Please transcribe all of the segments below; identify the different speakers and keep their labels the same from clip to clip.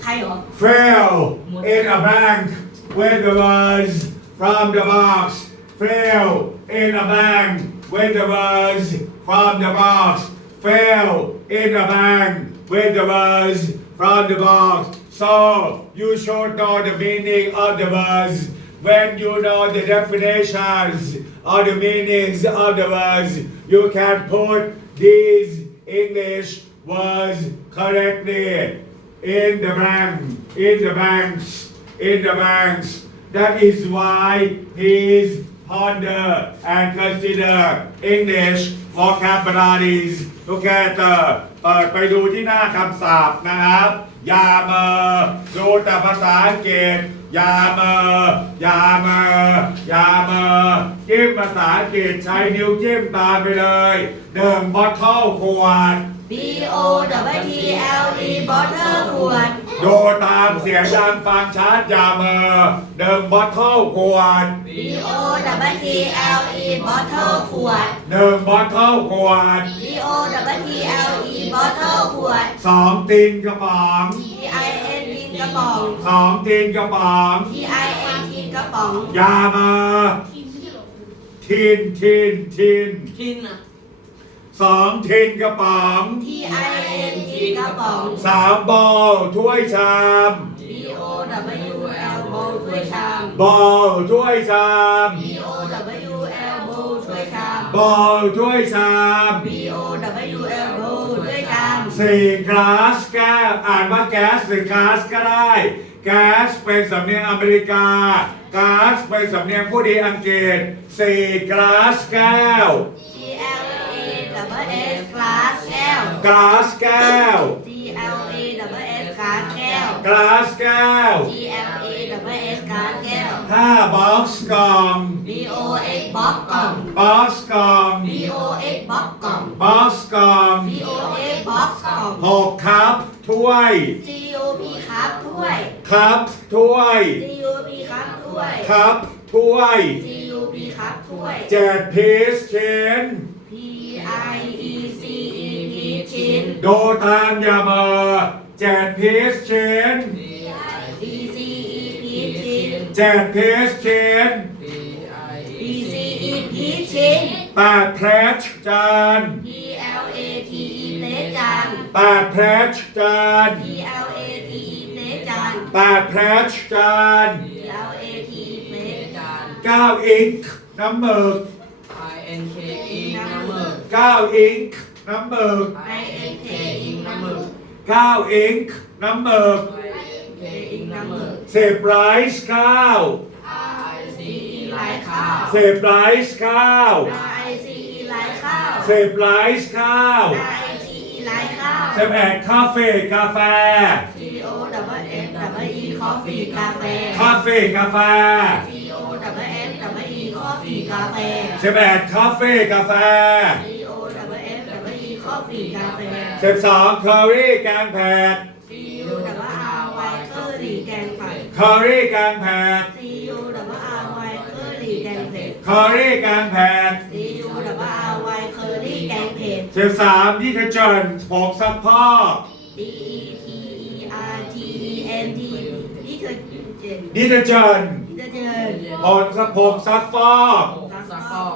Speaker 1: Kayo.
Speaker 2: Fell in a bank with the words from the box. Fell in a bank with the words from the box. Fell in a bank with the words from the box. So you should know the meaning of the words when you know the definitions or the meanings of the words. You can put these English words correctly. In the bank, in the banks, in the banks. That is why please ponder and consider English vocabularies together เปิดไปดูที่หน้าคำศัพท์นะครับอย่าเมอดูแต่ภาษาอังกฤษอย่าเมออย่าเมออย่าเมอจิ้มภาษาอังกฤษใช้นิ้วจิ้มตามไปเลยหนึ่งบอทเทิลขวด
Speaker 1: B O W T L E bottle ขวด
Speaker 2: ดูตามเสียงดังฟังชัดอย่าเมอเดิมบอทเทิลขวด
Speaker 1: B O W T L E bottle ขวด
Speaker 2: หนึ่งบอทเทิลขวด
Speaker 1: B O W T L E bottle ขวด
Speaker 2: สองตีนกระป๋อง
Speaker 1: T I N ทินกระป๋อง
Speaker 2: สองตีนกระป๋อง
Speaker 1: T I N ทินกระป๋อง
Speaker 2: อย่าเมอทินทินทิน
Speaker 3: ทินอะ
Speaker 2: สองทินกระป๋อง
Speaker 1: T I N ทินกระป๋อง
Speaker 2: สามบอลถ้วยชาม
Speaker 1: B O W L โบถ้วยชาม
Speaker 2: บอลถ้วยชาม
Speaker 1: B O W L โบถ้วยชาม
Speaker 2: บอลถ้วยชาม
Speaker 1: B O W L โบถ้วยชาม
Speaker 2: สี่กลาสแก้วอ่านว่าแก๊สหรือก๊าซก็ได้แก๊สเป็นสำเนียงอเมริกาก๊าซเป็นสำเนียงผู้ดีอังกฤษสี่กลาสแก้ว
Speaker 1: G L A W S glass แก้ว
Speaker 2: กลาสแก้ว
Speaker 1: G L A W S การแก้ว
Speaker 2: กลาสแก้ว
Speaker 1: G L A W S การแก้ว
Speaker 2: ห้าบ็อกซ์กล่อง
Speaker 1: B O X บ็อกกล่อง
Speaker 2: บ็อกซ์กล่อง
Speaker 1: B O X บ็อกกล่อง
Speaker 2: บ็อกซ์กล่อง
Speaker 1: B O X บ็อกกล่อง
Speaker 2: หกครับถ้วย
Speaker 1: G O P ครับถ้วย
Speaker 2: ครับถ้วย
Speaker 1: G O P ครับถ้วย
Speaker 2: ครับถ้วย
Speaker 1: G O P ครับถ้วย
Speaker 2: เจ็ดพีซเชน
Speaker 1: P I E C E P ชิ้น
Speaker 2: โดตามอย่าเมอเจ็ดพีซเชน
Speaker 1: D C E P ชิ้น
Speaker 2: เจ็ดพีซเชน
Speaker 1: D C E P ชิ้น
Speaker 2: แปดแพรชจาน
Speaker 1: P L A T E เนจาน
Speaker 2: แปดแพรชจาน
Speaker 1: P L A T E เนจาน
Speaker 2: แปดแพรชจาน
Speaker 1: P L A T E เนจาน
Speaker 2: เก้าอิงค์น้ำหมึก
Speaker 3: I N K E น้ำมึก
Speaker 2: เก้าอิงค์น้ำหมึก
Speaker 1: I N K อิงน้ำหมึก
Speaker 2: เก้าอิงค์น้ำหมึก
Speaker 3: K อิงน้ำมึก
Speaker 2: สิบไรซ์ข้าว
Speaker 3: I C E
Speaker 1: ลายข้าว
Speaker 2: สิบไรซ์ข้าว
Speaker 1: I C E ลายข้าว
Speaker 2: สิบไรซ์ข้าว
Speaker 1: I C E ลายข้าว
Speaker 2: สิบเอ็ดคาเฟ่กาแฟ
Speaker 1: T O W F W E คอฟฟี่กาแฟ
Speaker 2: คาเฟ่กาแฟ
Speaker 1: T าแฟ
Speaker 2: สิบเอ็ดคาเฟ่กาแฟ
Speaker 1: T O W F W E คอฟฟี่กาแฟ
Speaker 2: สิบสองเคอรี่แกงเผ็ด
Speaker 1: C U W R Y เคอรี่แกงผัด
Speaker 2: เคอรี่แกงเผ็ด
Speaker 1: C U W R Y เคอรี่แกงเผ็ด
Speaker 2: เคอรี่แกงเผ็ด
Speaker 1: C U W R Y เคอรี่แกงเผ็ด
Speaker 2: สิบสามดิเทอร์เจนผงซักพอก
Speaker 1: D E T E R T E N T นี่คือเจน
Speaker 2: ดิเทอร์เจน
Speaker 1: นี่คือเจน
Speaker 2: ผงซักผงซักฟอก
Speaker 3: ซักฟอก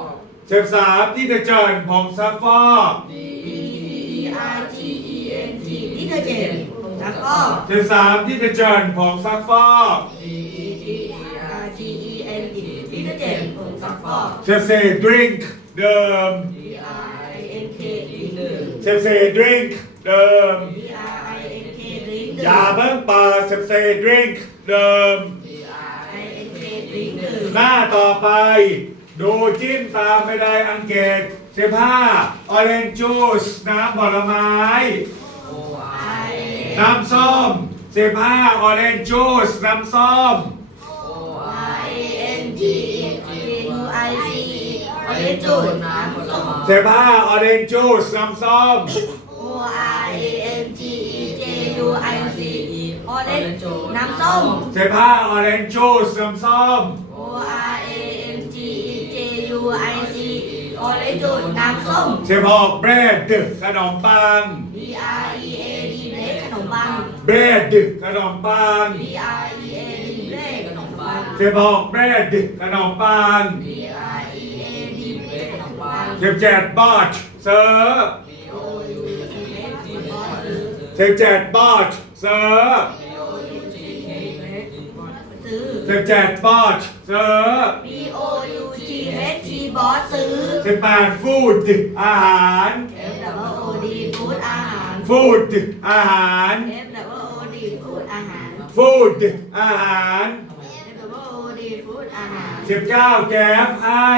Speaker 2: สิบสามดิเทอร์เจนผงซักฟอก
Speaker 3: D
Speaker 1: D E R T E N T นี่คือเจนแล้วก็
Speaker 2: สิบสามดิเทอร์เจนผงซักฟอก
Speaker 3: D E T E
Speaker 1: R T E N T นี่คือเจนผงซักฟอก
Speaker 2: สิบสี่ดริงก์เดิม
Speaker 1: D R I N K อีกหนึ่ง
Speaker 2: สิบสี่ดริงก์เดิม
Speaker 1: D R I N K ลิงก์
Speaker 2: อย่าเพิ่งเปิดสิบสี่ดริงก์เดิม
Speaker 3: D
Speaker 1: I N K ลิงก์หนึ่ง
Speaker 2: หน้าต่อไป ดูจิ้มตามไปเลยอังเกตสิบห้าออเรนจ์จูสน้ำผลไม้
Speaker 3: O
Speaker 1: I
Speaker 2: น้ำส้มสิบห้าออเรนจ์จูสน้ำส้ม
Speaker 3: O
Speaker 1: I N G J U I C E ออเรนจูดน้ำส้ม
Speaker 2: สิบห้าออเรนจ์จูสน้ำส้ม
Speaker 1: O R A N G E J U I C E ออเรนจูดน้ำส้ม
Speaker 2: สิบห้าออเรนจ์จูสน้ำส้ม
Speaker 1: ออเรนจูดน้ำส้ม
Speaker 2: สิบหกเบรดขนมปัง
Speaker 1: B R E A D เบรดขนมปังง
Speaker 2: bread ขนมปัง
Speaker 1: B R E A D เลขขนมปัง
Speaker 2: สิบก bread ขนมปัง
Speaker 1: B R E A D เลขขนมปัง
Speaker 2: สิบเจ็ด bot เซิร์ฟ
Speaker 3: B O U G H
Speaker 2: สิบเจ็ด bot เซิร์ฟ สิบเจ็ด bot เซิร์ฟ
Speaker 1: B O U G H T บอสซื้อ
Speaker 2: สิบแปด food อาหาร
Speaker 1: F W O D ฟู้ดอาหาร
Speaker 2: food อาหาร
Speaker 1: F W O D ฟู้ดอาหาร
Speaker 2: food อาหาร
Speaker 1: F W O D ฟู้ดอาหาร
Speaker 2: สิบเก้า gap ให้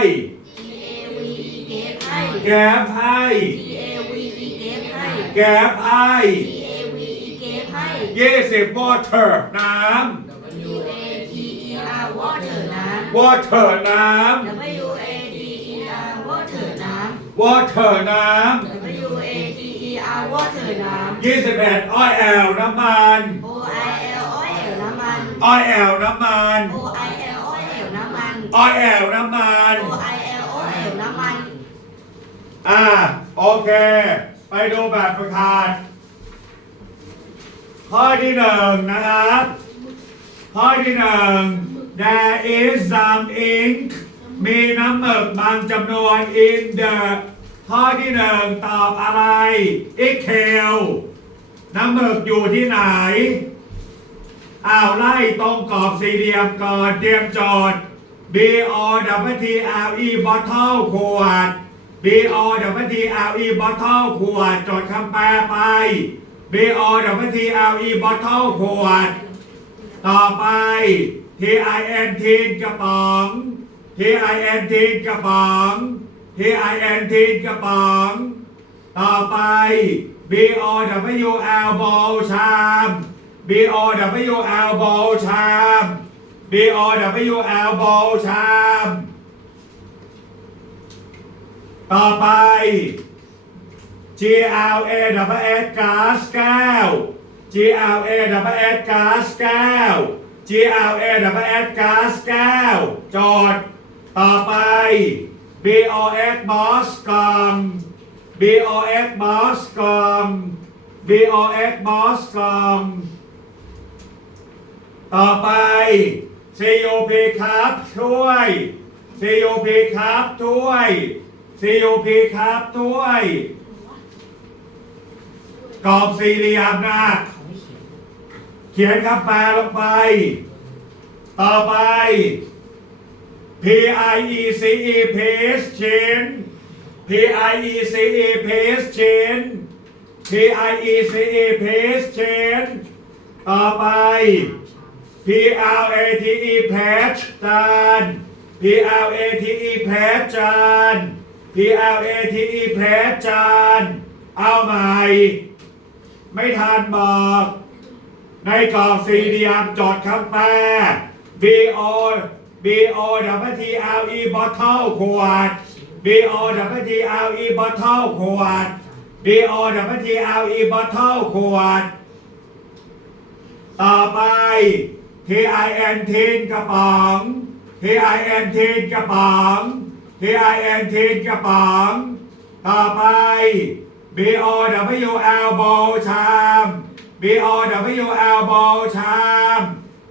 Speaker 1: G A V E เกฟให้
Speaker 2: gap ให้
Speaker 1: G A V E เกฟให้
Speaker 2: gap ให้
Speaker 1: G A V E เกฟให้
Speaker 2: ยี่สิบ water น้
Speaker 1: W A T E R water น้ำ
Speaker 2: water น้ำ
Speaker 1: W A T E R water น้ำ
Speaker 2: water น้ำ
Speaker 1: W A T E R water น้ำ
Speaker 2: ยี่สิบเอ็ด oil น้ำมันำ
Speaker 1: O I L oil น้ำมัน
Speaker 2: oil น้ำมัน
Speaker 1: O I L oil น้ำมัน
Speaker 2: oil น้ำมัน
Speaker 1: O I L oil น้ำมัน
Speaker 2: อ่า โอเค ไปดูแบบฝึกหัดข้อที่หนึ่งนะครับ ข้อที่หนึ่ง there is some ink มีน้ำหมึกบางจำนวน in the ข้อที่หนึ่งตอบอะไร i k e l น้ำหมึกอยู่ที่ไหน อ้าวไล่ตรงกรอบสี่เหลี่ยมก่อนเตรียมจทย์ B O W T L E bottle ขวด B O W T L E bottle ขวดจดคำแปลไป B O W T L E bottle ขวด ต่อไป T I N T กระป๋อง T I N T กระป๋อง T I N T กระป๋อง ต่อไป B O W L bowl ชาม B O W L bowl ชาม B O W L bowl ชาม ต่อไป G L A W S ก๊าซแก้ว G L A W S ก๊าซแก้ว G L A W S ก๊าซแก้ว จอด ต่อไป B O X boss กล่อง B O X boss กล่อง B O X boss กล่อง ต่อไป C U P ครับช่วย C U P ครับช่วย C U P ครับช่วยกรอบสี่เหลี่ยมนะ ขียนคำแปลลงไป ต่อไป P I E C E paste change P I E C E paste change P I E C E paste change ต่อไป P L A T E patch จาน P L A T E patch จาน P L A T E patch จาน เอาใหม่ ไม่ทันบอก ในกรอบสี่เหลี่ยมจดคำแปล B O B O W T L E bottle ขวด B O W T L E bottle ขวด B O W T L E bottle ขวด ต่อไป T I N T กระป๋อง T I N T กระป๋อง T I N T กระป๋อง ต่อไป B O W L bowl ชาม B O W L bowl ชาม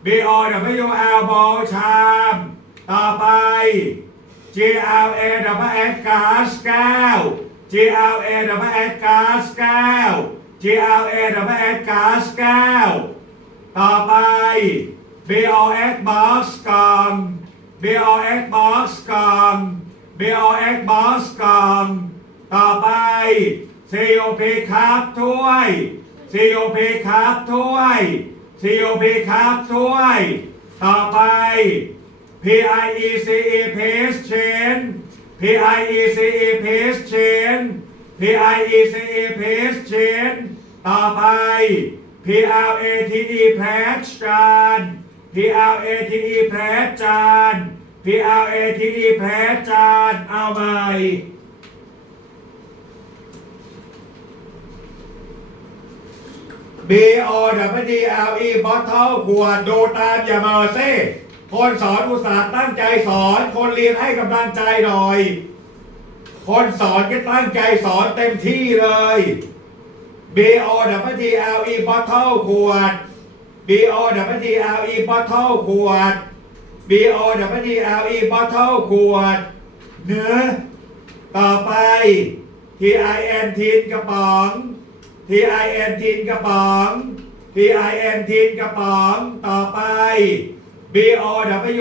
Speaker 2: B O W L bowl ชาม ต่อไป G L A W S ก๊าซแก้ว G L A W S ก๊าซแก้ว G L A W S ก๊าซแก้ว ต่อไป B O X box กล่อง B O X box กล่อง B O X box กล่อง ต่อไป C O P ครับถ้วย C O P ครับถ้วย C O P ครับถ้วย ต่อไป P I E C E paste chain P I E C E paste chain P I E C E paste chain ต่อไป P L A T E patch จาน P L A T E patch จาน P L A T E patch จานเอาใหม่ B O W D L E bottle ขวดดูตามอย่าเมาเซ่คนสอนอุตส่าห์ตั้งใจสอน คนเรียนให้กำลังใจหน่อย คนสอนก็ตั้งใจสอนเต็มที่เลย B O W T L E bottle ขวด B O W T L E bottle ขวด B O W T L E bottle ขวด เนื้อต่อไป T I N ทินกระป๋อง T I N ทินกระป๋อง T I N ทินกระป๋องต่อไป B O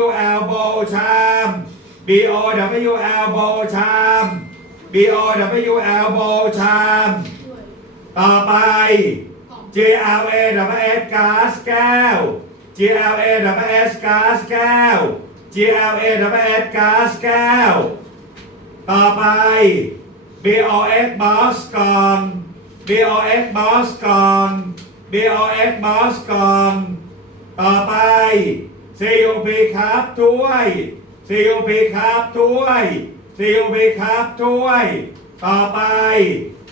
Speaker 2: W L โบชาม B O W L โบชาม B O W L โบชาม ต่อไป G L A W S ก๊าซแก้ว G L A W S ก๊าซแก้ว G L A W S ก๊าซแก้ว ต่อไป B O X box กล่อง B O X box กล่อง B O X box กล่องต่อไป C U P ครับถ้วย C U P ครับถ้วย C U P ครับถ้วย ต่อไป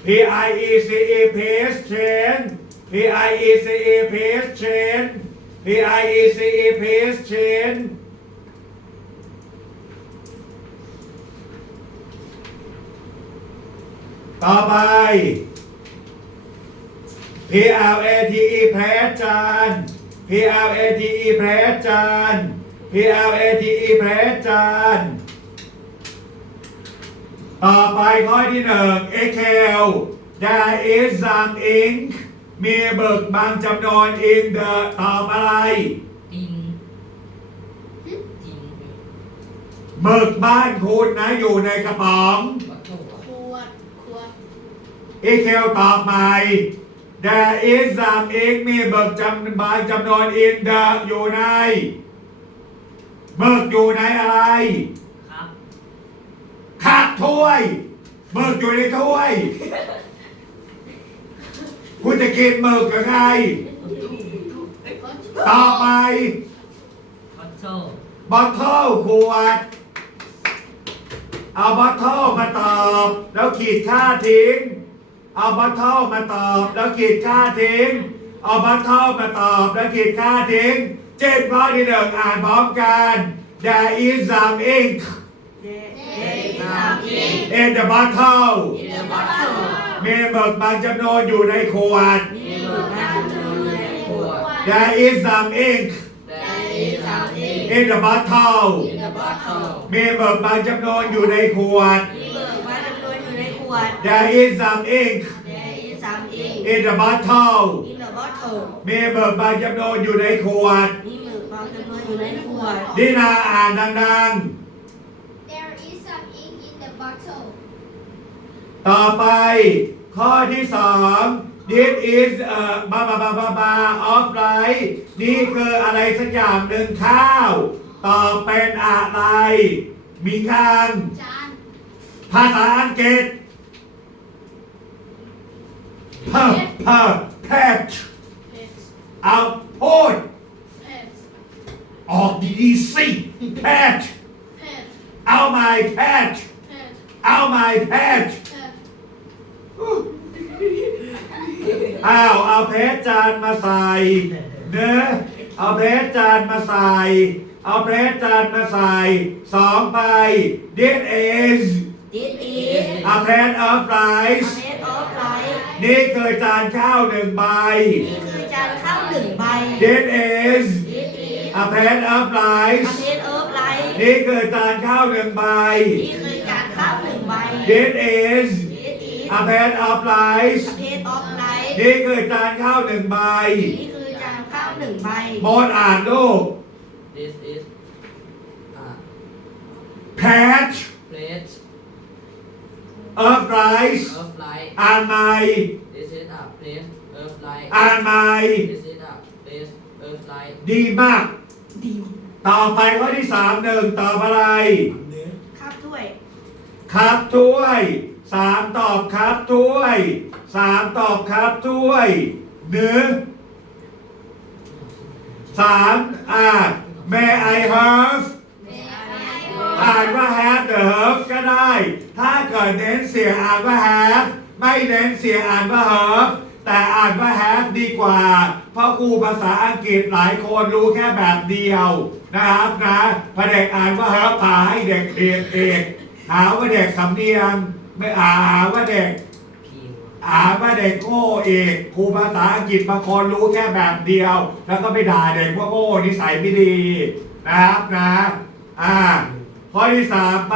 Speaker 2: P I E C E Paste Chain P I E C E Paste Chain P I E C E Paste Chain ต่อไป P L A T E แพรจาน P L A T E แพรจาน P L A T E แพรจานต่อไปข้อที่หนึ่ง Excel There is some ink มีเบิกบางจำนวน in the ตอบอะไร
Speaker 3: อินอิน
Speaker 2: หมึกบ้านคุณนะอยู่ในกระป๋อง
Speaker 3: บัตโต้
Speaker 4: ขวดขวด
Speaker 2: Excel ตอบใหม่ There is some ink มีเบิกจำบางจำนวน in the อยู่ใน เบิกอยู่ในอะไร
Speaker 3: ครับ
Speaker 2: ขัดถ้วยหมึกอยู่ในถ้วย คุณจะกินหมึกหรือไง ต่อไป
Speaker 3: บัตโต้
Speaker 2: บอทเทิลขวด เอาบอทเทิลมาตอบ แล้วขีดค่าทิ้ง เอาบอทเทิลมาตอบแล้วขีดค่าทิ้ง เอาบอทเทิลมาตอบแล้วขีดค่าทิ้งเจ็ดข้อที่หนึ่งอ่านพร้อมกัน There is some ink in the bottle มีหมึกบางจำนวนอยู่ในขวด
Speaker 3: ขวด
Speaker 2: There is some ink
Speaker 3: แต่อีสามอี
Speaker 2: in the bottle
Speaker 3: อินเดอะบัตโต้
Speaker 2: มีหมึกบางจำนวนอยู่ในขวด
Speaker 1: มีเบิกมาจำน วนอยู่ในขวด
Speaker 2: There is some ink
Speaker 1: There is some ink
Speaker 2: in the bottle
Speaker 1: in the bottle
Speaker 2: มีหมึกบางจำนวนอยู่ในขวด
Speaker 1: มีหมึกบางจำนวนอยู่ในขวด
Speaker 2: ดินาอ่านดัง
Speaker 4: There is some ink in the bottle
Speaker 2: ๆ ต่อไป ข้อที่สอง This is a บาบาบาบาบา of rice นี่คืออะไรสักอย่างหนึ่งข้าวตอบเป็นอะไร มีค
Speaker 4: จานำ
Speaker 2: ภาษาอังกฤษ p p pet
Speaker 4: เผ็ด
Speaker 2: เอาพูด
Speaker 4: เผ็ด
Speaker 2: ออกดีๆสิ pet
Speaker 4: เผ็ด
Speaker 2: เอา my pet
Speaker 4: เผ็ด
Speaker 2: เอา my pet
Speaker 4: เผ็ด
Speaker 2: อ้าวเอาเพชรจานมาใส่เนื้อเอาเพชรจานมาใส่ เอาเพชรจานมาใส่สองใบ This is
Speaker 1: This is
Speaker 2: a plate of
Speaker 1: a
Speaker 2: rice
Speaker 1: plate of rice
Speaker 2: นี่คือจานข้าวหนึ่งใบ
Speaker 1: นี่คือจานข้าวหนึ่งใบ
Speaker 2: This is
Speaker 1: This is
Speaker 2: a plate of
Speaker 1: a
Speaker 2: rice
Speaker 1: plate of rice
Speaker 2: นี่คือจานข้าวหนึ่งใบ
Speaker 1: นี่คือจานข้าวหนึ่งใบ
Speaker 2: This is
Speaker 1: This is
Speaker 2: a plate of rice
Speaker 1: a plate of rice
Speaker 2: นี่คือจานข้าวหนึ่งใบ
Speaker 1: นี่คือจานข้าวหนึ่งใบ
Speaker 2: โมดอ่านลูก
Speaker 3: this is a
Speaker 2: patch
Speaker 3: plate
Speaker 2: of rice
Speaker 3: of light
Speaker 2: อ่านใหม่
Speaker 3: this is a plate of light
Speaker 2: อ่านใหม่
Speaker 3: this is a plate of light
Speaker 2: ดีมาก
Speaker 1: ดี
Speaker 2: ต่อไปข้อที่สามหนึ่งตอบอะไร
Speaker 1: ครับถ้วย
Speaker 2: ครับถ้วยสามตอบครับถ้วยสามตอบครับถ้วยหนึ่งสามอ่าน May I have อ่านว่า have หรือ have ก็ได้ ถ้าเกิดเน้นเสียงอ่านว่า have ไม่เน้นเสียงอ่านว่า have แต่อ่านว่า have ดีกว่า เพราะครูภาษาอังกฤษหลายคนรู้แค่แบบเดียวนะครับนะพอเด็กอ่านว่า have พาให้เด็กเอกเอกหาว่าเด็กสำเนียงไม่อาหาว่าเด็ก
Speaker 3: พิว
Speaker 2: อ่าว่าเด็กโง่อีกครูภาษาอังกฤษบางคนรู้แค่แบบเดียว แล้วก็ไปด่าเด็กว่าโง่นิสัยไม่ดีนะครับนะอ่า ข้อที่สามไป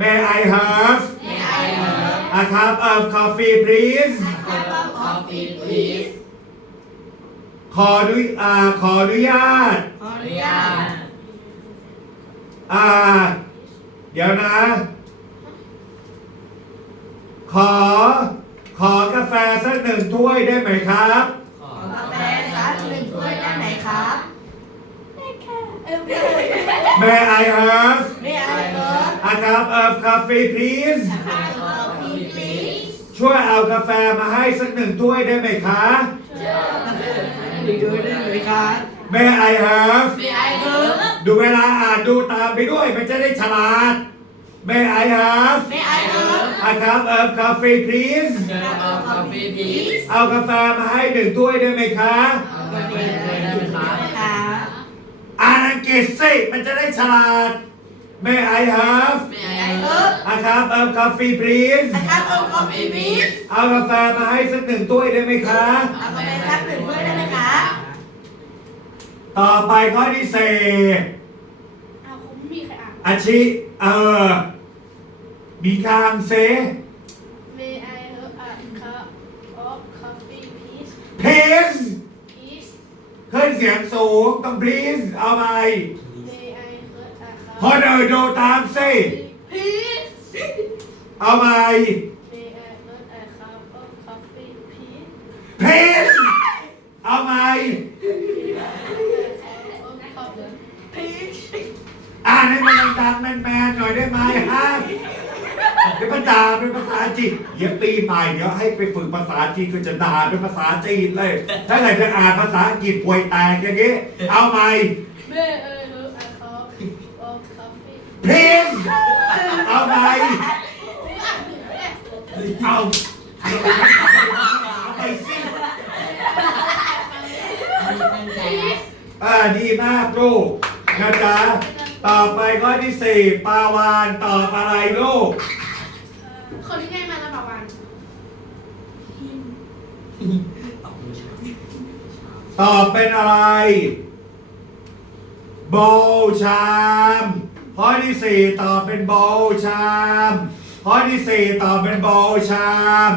Speaker 2: May I have
Speaker 1: May I have
Speaker 2: a cup of coffee please
Speaker 1: a cup of coffee please
Speaker 2: ขออนุอ่าขออนุญาต
Speaker 1: ขออนุญาต
Speaker 2: อ่า เดี๋ยวนะ ขอ ขอกาแฟสักหนึ่งถ้วยได้ไหมครับ
Speaker 3: ขอ
Speaker 1: ขอกาแฟสักหนึ่งถ้วยได้ไหมครับ
Speaker 2: May I have
Speaker 1: May I have
Speaker 2: a cup of coffee please
Speaker 1: a cup of coffee please
Speaker 2: ช่วยเอากาแฟมาให้สักหนึ่งถ้วยได้ไหมคะ
Speaker 1: หรือดูได้ไหมครับ
Speaker 2: May I have
Speaker 1: May I have
Speaker 2: ดูเวลาอ่านดูตามไปด้วยมันจะได้ฉลาด May I have
Speaker 1: May I have
Speaker 2: a cup of coffee please
Speaker 3: เชิญเอาคาเฟ่พีส
Speaker 2: เอากาแฟมาให้หนึ่งถ้วยได้ไหมคะ
Speaker 3: เอากาแฟด้วยได้ไหมครับ
Speaker 1: ครับ
Speaker 2: อ่านอัง กฤษสิมันจะได้ฉลาด May I have
Speaker 3: ไม่
Speaker 1: May
Speaker 3: ไอ้
Speaker 1: I have
Speaker 2: a cup of coffee please
Speaker 1: a cup of coffee please
Speaker 2: เอากาแฟมาให้สักหนึ่งถ้วยได้ไหมคะ
Speaker 1: เอากาแฟสักหนึ่งถ้วยได้ไหมคะ
Speaker 2: ต่อไปข้อที่สี่
Speaker 4: อ้าวผมไม่มีใครอ่าน
Speaker 2: อาชิเออ มีกลางเซ
Speaker 4: May I have a cup of coffee please
Speaker 2: please
Speaker 4: please
Speaker 2: ขึ้นเสียงสูงต้อง please เอาไป
Speaker 4: May I have a cup
Speaker 2: คนอื่นดูตามสิ
Speaker 4: please
Speaker 2: เอาไป
Speaker 4: May I have a cup of coffee please
Speaker 2: please เอาไป
Speaker 4: May I have a cup of coffee
Speaker 1: please
Speaker 2: อ่านให้มันดังๆแมนๆหน่อยได้ไหมฮะ เดี๋ยวมันด่าเป็นภาษาจีนเดี๋ยวปีใหม่เดี๋ยวให้ไปฝึกภาษาจีนก็จะด่าเป็นภาษาจีนเลย ถ้าเกิดจะอ่านภาษาอังกฤษป่วยแตกอย่างนี้ เอาไหม
Speaker 4: May I have a cup of coffee
Speaker 2: please เอาไหม่
Speaker 4: อ่านหนึ่งแรก
Speaker 2: เอาเอาไปสิอ่าดีมากลูกนะจ๊ะต่อไปข้อที่สี่ปาวานตอบอะไรลูก
Speaker 4: คนที่ง่ายมาแล้วประมาณ
Speaker 3: ตอบมือช้า
Speaker 2: ตอบเป็นอะไรโบชามข้อที่สี่ตอบเป็นโบชามข้อที่สี่ตอบเป็นโบชาม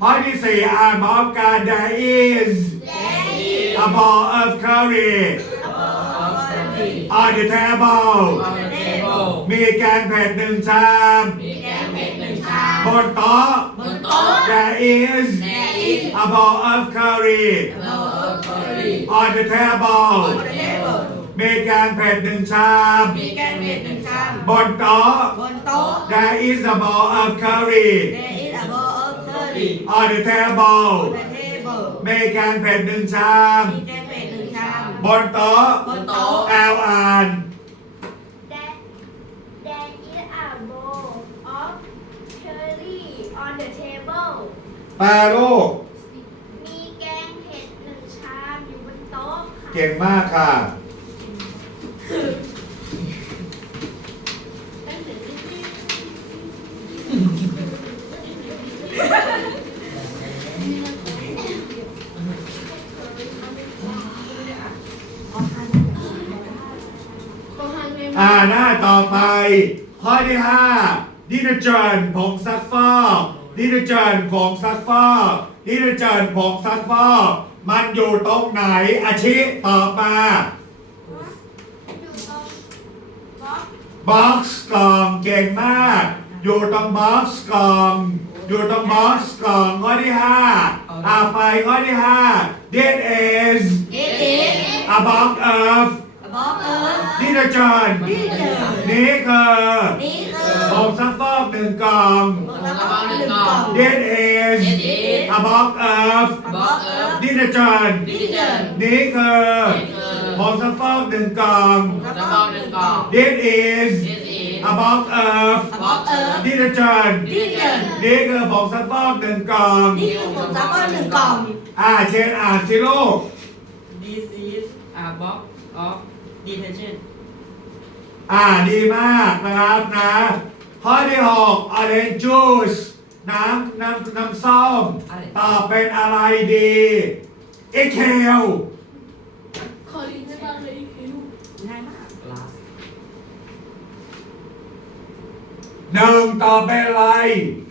Speaker 2: ข้อที่สี่อ่านพร้อมกัน there is a ball of curry
Speaker 3: ออฟสตี
Speaker 2: on the table
Speaker 3: ออฟเทเบิล
Speaker 2: มีแกงเผ็ดหนึ่งชาม
Speaker 3: มี
Speaker 2: บนโต๊ะ
Speaker 3: บนโต๊ะ
Speaker 2: there is
Speaker 3: There is
Speaker 2: a ball of curry
Speaker 3: โลคอรี่
Speaker 2: on the table
Speaker 1: บนเทเบิล
Speaker 2: มีแกงเผ็ดหนึ่งชาม
Speaker 1: มีแกงเผ็ดหนึ่งชาม
Speaker 2: บนโต๊ะ
Speaker 1: บนโต๊ะ
Speaker 2: There is a bowl of curry
Speaker 1: There is a bowl of curry
Speaker 2: on the table
Speaker 1: on the table
Speaker 2: มีแกงเผ็ดหนึ่งชาม
Speaker 1: มีแกงเผ็ดหนึ่งชาม
Speaker 2: บนโต๊ะ
Speaker 1: บนโต๊ะ
Speaker 2: แอลอ่าน
Speaker 4: There, there is a bowl of curry on the table
Speaker 2: แปลลูก
Speaker 4: มีแกงเผ็ดหนึ่งชามอยู่บนโต๊ะค่ะ
Speaker 2: เก่งมากค่ะ
Speaker 4: ตั้งแต่ที่
Speaker 2: อ่าหน้าต่อไป ข้อที่ห้าดิเตอร์เจนผงซักฟอก ดิเตอร์เจนผงซักฟอกดิเตอร์เจนผงซักฟอกมันอยู่ตรงไหนอาชิตอบมา
Speaker 4: อยู่ตรงบล็อก
Speaker 2: บ็อกซ์กล่องเก่งมาก อยู่ตรงบ็อกซ์กล่องอยู่ตรงบ็อกซ์กล่องข้อที่ห้าอ่าไปข้อที่ห้า This is
Speaker 1: It is
Speaker 2: a box of
Speaker 1: a bowl of
Speaker 2: detergent
Speaker 1: detergent
Speaker 2: นี่คือ
Speaker 1: นี่คื อ
Speaker 2: ผงซักฟอกหนึ่งกล่อง
Speaker 1: ผงซักฟอกหนึ่งกล่อง
Speaker 2: This is
Speaker 3: It is
Speaker 2: a box of
Speaker 1: a bowl of
Speaker 2: detergent
Speaker 1: detergent
Speaker 2: นี่คือ
Speaker 3: นี่คือ
Speaker 2: ผงซักฟอกหนึ่งกล่อง
Speaker 3: ผงซักฟอกหนึ่งกล่อง
Speaker 2: This is
Speaker 3: This is
Speaker 2: a box of
Speaker 1: a bowl of
Speaker 2: detergent
Speaker 1: detergent
Speaker 2: นี่คือผงซักฟอกหนึ่งกล่อง
Speaker 1: นี่คือผงซักฟอกหนึ่งกล่อง
Speaker 2: อ่าเชนอ่านสิลูก
Speaker 5: This is a box of detergent.
Speaker 2: อ่าดีมากนะครับนะ ข้อที่หก orange juice น้ำน้ำน้ำส้ม
Speaker 5: อะไร
Speaker 2: ตอบเป็นอะไรดีเอเคล
Speaker 4: ขอลิงก์ได้บ้างเลยอีกทีลูก
Speaker 1: ง่ายมาก
Speaker 5: กลาส
Speaker 2: หนึ่งตอบเป็นอะไร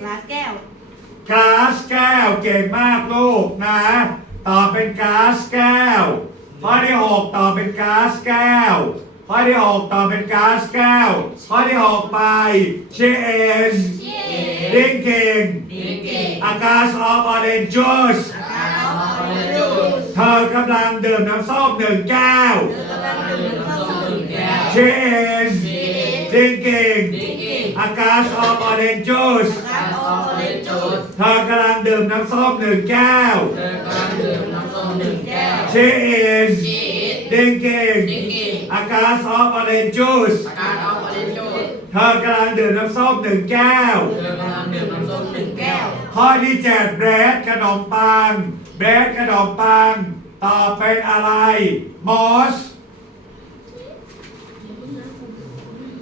Speaker 1: กลาสแก้ว
Speaker 2: ก๊าซแก้วเก่งมากลูกนะตอบเป็นก๊าซแก้วข้อที่หกตอบเป็นก๊าซแก้ว ข้อที่หกตอบเป็นก๊าซแก้ว ข้อที่หกไปเชนดิ้งเก่ง
Speaker 3: ดีเก่ง
Speaker 2: อากาศออฟออเรนจูส
Speaker 1: การออฟ
Speaker 3: ออเรนจ์จูส
Speaker 2: เธอกำลังดื่มน้ำส้มหนึ่งแก้ว
Speaker 1: เธอกำลังดื่มน้ำส้มหนึ่งแก้ว
Speaker 2: เชนดิ้งเก่ง
Speaker 3: ดีเก่ง
Speaker 2: อากาศออฟออเรนจูส
Speaker 1: การออฟออเรนจ์จูส
Speaker 2: เธอกำลังดื่มน้ำส้มหนึ่งแก้ว
Speaker 3: เธอกำลังดื่มน้ำส้มหนึ่งแก้ว
Speaker 2: เชน
Speaker 3: ชี
Speaker 2: ดิ้งเก่ง
Speaker 3: ดีเก่ง
Speaker 2: อากาศออฟออเรนจูส
Speaker 3: อาการออฟออเรนจ์จูส
Speaker 2: เธอกำลังดื่มน้ำส้มหนึ่งแก้ว
Speaker 3: เธอกำลังดื่มน้ำส้มหนึ่งแก้ว
Speaker 2: ข้อที่เจ็ดแบรดขนมปังแบรดขนมปังตอบเป็นอะไรมอส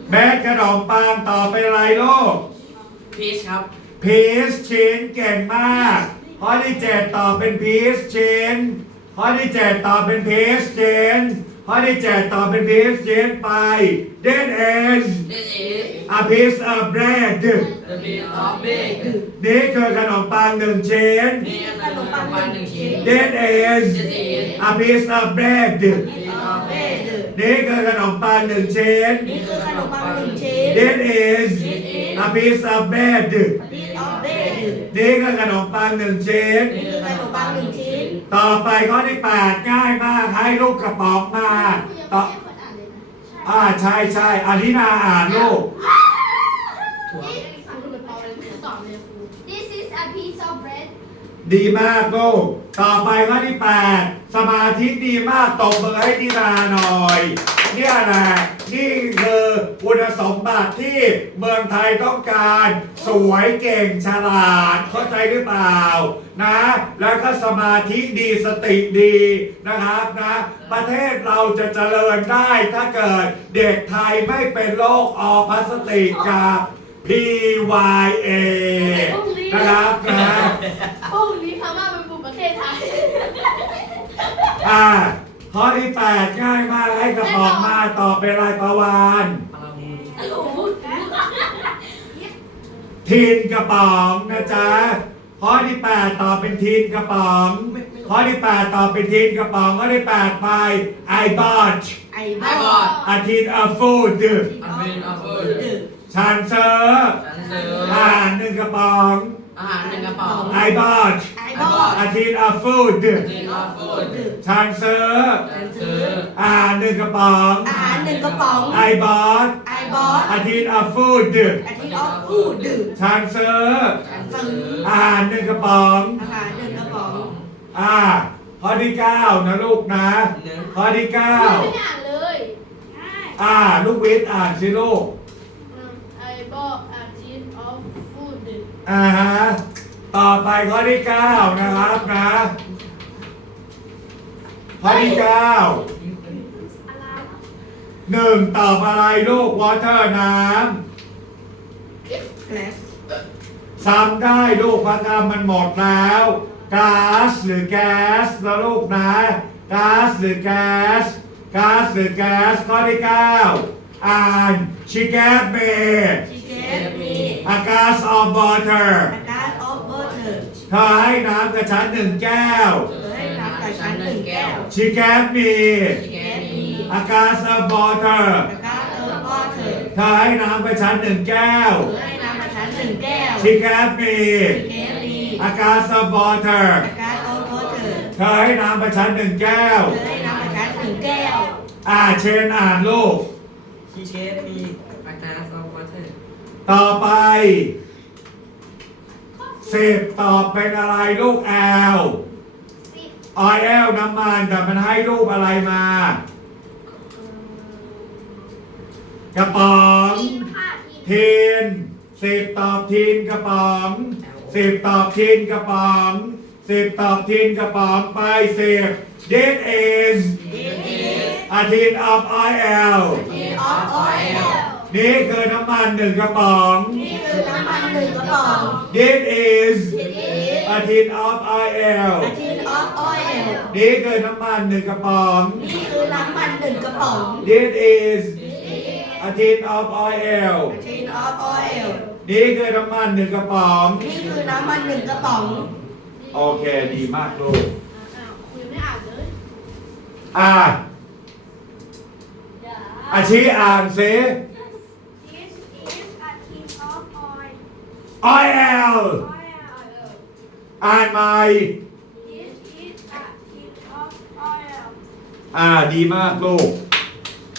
Speaker 2: แบรดขนมปังตอบเป็นอะไรลูก
Speaker 3: พีชครับ
Speaker 2: พีชชิ้นเก่งมากข้อที่เจ็ดตอบเป็นพีชชิ้น ข้อที่เจ็ดตอบเป็นพีชชิ้นข้อที่เจ็ดตอบเป็นพีชชิ้นไปเดนเอ็น
Speaker 3: This is
Speaker 2: a piece of bread
Speaker 3: the piece of bake
Speaker 2: นี่คือขนมปังหนึ่งชิ้น
Speaker 3: นี่คือขนมปังหนึ่งชิ้น
Speaker 2: That is
Speaker 3: This is
Speaker 2: a piece of bread
Speaker 1: ออฟเบด
Speaker 2: นี่คือขนมปังหนึ่งชิ้น
Speaker 1: นี่คือขนมปังหนึ่งชิ้น
Speaker 2: That is a piece of bread
Speaker 1: พีออฟเบด
Speaker 2: นี่คือขนมปังหนึ่งชิ้น
Speaker 1: นี่คือขนมปังหนึ่งชิ้น
Speaker 2: ต่อไปข้อที่แปดง่ายมากให้ลูกกระป๋องมาต่ออ่าใช่ใช่อันนี้นาอ่านลูก
Speaker 4: This is a piece of bread
Speaker 2: ดีมากลูก ต่อไปข้อที่แปดสมาธิดีมากตบมือให้นินาหน่อย เนี่ยแหละนี่คือคุณสมบัติที่เมืองไทยต้องการ สวยเก่งฉลาดเข้าใจหรือเปล่านะ แล้วก็สมาธิดีสติดีนะครับนะประเทศเราจะเจริญได้ถ้าเกิดเด็กไทยไม่เป็นโรคออพลาสติกกับ PYA นะครับนะ อ่าข้อที่แปดง่ายมากให้กระป๋องมาตอบเป็นลายประวาน
Speaker 5: พลังมูล
Speaker 4: โอ้โห
Speaker 2: ทีนกระป๋องนะจ๊ะข้อที่แปดตอบเป็นทีนกระป๋องข้อที่แปดตอบเป็นทีนกระป๋องข้อที่แปดไป I bought
Speaker 1: ไอ้
Speaker 3: ไอ้
Speaker 1: บบอ
Speaker 3: อ
Speaker 1: ด
Speaker 3: ด
Speaker 2: a tin of food
Speaker 3: อันเป็นอัฟเฟิร์
Speaker 2: ฉันเซอร์
Speaker 3: ฉันซื้อ
Speaker 2: อาหารหนึ่งกระป๋อง
Speaker 3: อาหารหนึ่งกระป๋อง
Speaker 2: I bought
Speaker 1: ไอ้บอด
Speaker 2: a tin of food
Speaker 3: จินออฟฟูด
Speaker 2: ฉันเซอร์
Speaker 3: ฉันซื้อ
Speaker 2: อาหารหนึ่งกระป๋อง
Speaker 1: อาหารหนึ่งกระป๋อง
Speaker 2: I bought
Speaker 1: ไอ้บอด
Speaker 2: a tin of food
Speaker 1: อาทิตย์ออฟฟูดดื่ม
Speaker 2: ฉันเซอร์
Speaker 3: ฉันซื้อ
Speaker 2: อาหารหนึ่งกระป๋อง
Speaker 1: อาหารหนึ่งกระป๋อง
Speaker 2: อ่า ข้อที่เก้านะลูกนะ
Speaker 3: หนึ่ง
Speaker 2: ข้อที่เก้า
Speaker 4: ไม่ได้อ่านเลย
Speaker 2: อ่า ลูกวิทย์อ่านสิลูก
Speaker 4: ไอ้บอกอาทิตย์ of food
Speaker 2: อ่าฮะต่อไปข้อที่เก้านะครับนะข้อที่เก้าหนึ่งตอบอะไรลูกวอเตอร์น้
Speaker 1: แกลสำ
Speaker 2: ซ้ำได้ลูกพักรมันหมดแล้วก๊าซหรือแก๊สนะลูกนะก๊าซหรือแก๊สก๊าซหรือแก๊สข้อที่เก้า อ่านชิแกสเบ
Speaker 1: ชิเกสมี
Speaker 2: อากาศออฟวอเตอร์
Speaker 1: อากาศออฟวอเตอร์
Speaker 2: เธอให้น้ำกับฉันหนึ่งแก้ว
Speaker 1: เธอให้น้ำกับฉันหนึ่งแก้ว
Speaker 2: ชิแกสมี
Speaker 3: ชิค
Speaker 1: แก
Speaker 3: เก้น
Speaker 1: ส
Speaker 3: มี
Speaker 1: มี
Speaker 2: อากาศออฟวอเตอร์
Speaker 1: อากาศออฟวอเตอร์
Speaker 2: เธอให้น้ำกับฉันหนึ่งแก้ว
Speaker 1: เธอให้น้ำกับฉันหนึ่งแก้ว
Speaker 2: ชิแกสมี
Speaker 1: ชิเกสมี
Speaker 2: อากาศออฟวอเตอร์
Speaker 1: อากาศออฟวอเตอร์
Speaker 2: เธอให้น้ำกับฉันหนึ่งแก้ว
Speaker 1: เธอให้น้ำกับฉันหนึ่งแก้ว
Speaker 2: อ่าเชนอ่านลูก
Speaker 5: คีเชฟมีอากาศซอฟต์วอเตอร์
Speaker 2: ต่อไป สิบตอบเป็นอะไรลูกแอลออยแอลน้ำมันแต่มันให้รูปอะไรมา กระป๋องทีนสิบตอบทีนกระป๋องสิบตอบทีนกระป๋องสิบตอบทีนกระป๋องไปสิบ This is a tin of oil
Speaker 1: ทีออ ฟออยล์
Speaker 2: นี่คือน้ำมันหนึ่งกระป๋อง
Speaker 1: นี่คือน้ำมันหหนึ่งกระป๋อง
Speaker 2: This is
Speaker 1: This is
Speaker 2: a tin of oil
Speaker 1: อาทิตย์ออฟออยล์
Speaker 2: นี่คือน้ำมันหนึ่งกระป๋อง
Speaker 1: นี่คือน้ำมันหนึ่งกระป๋อง
Speaker 2: This is a tin of oil
Speaker 1: อาทิตย์ออฟออยล์
Speaker 2: นี่คือน้ำมันหนึ่งกระป๋อง
Speaker 1: นี่คือน้ำมันหนึ่งกระป๋อง
Speaker 2: โอเคดีมากลูก
Speaker 4: อ้าวคุยไม่อ่านเลย
Speaker 2: อ่า อาชีอ่านเซ
Speaker 4: This is a tin of oil
Speaker 2: oil
Speaker 4: oil
Speaker 2: อ่านใหม่
Speaker 4: This is a tin of oil
Speaker 2: อ่าดีมากลูก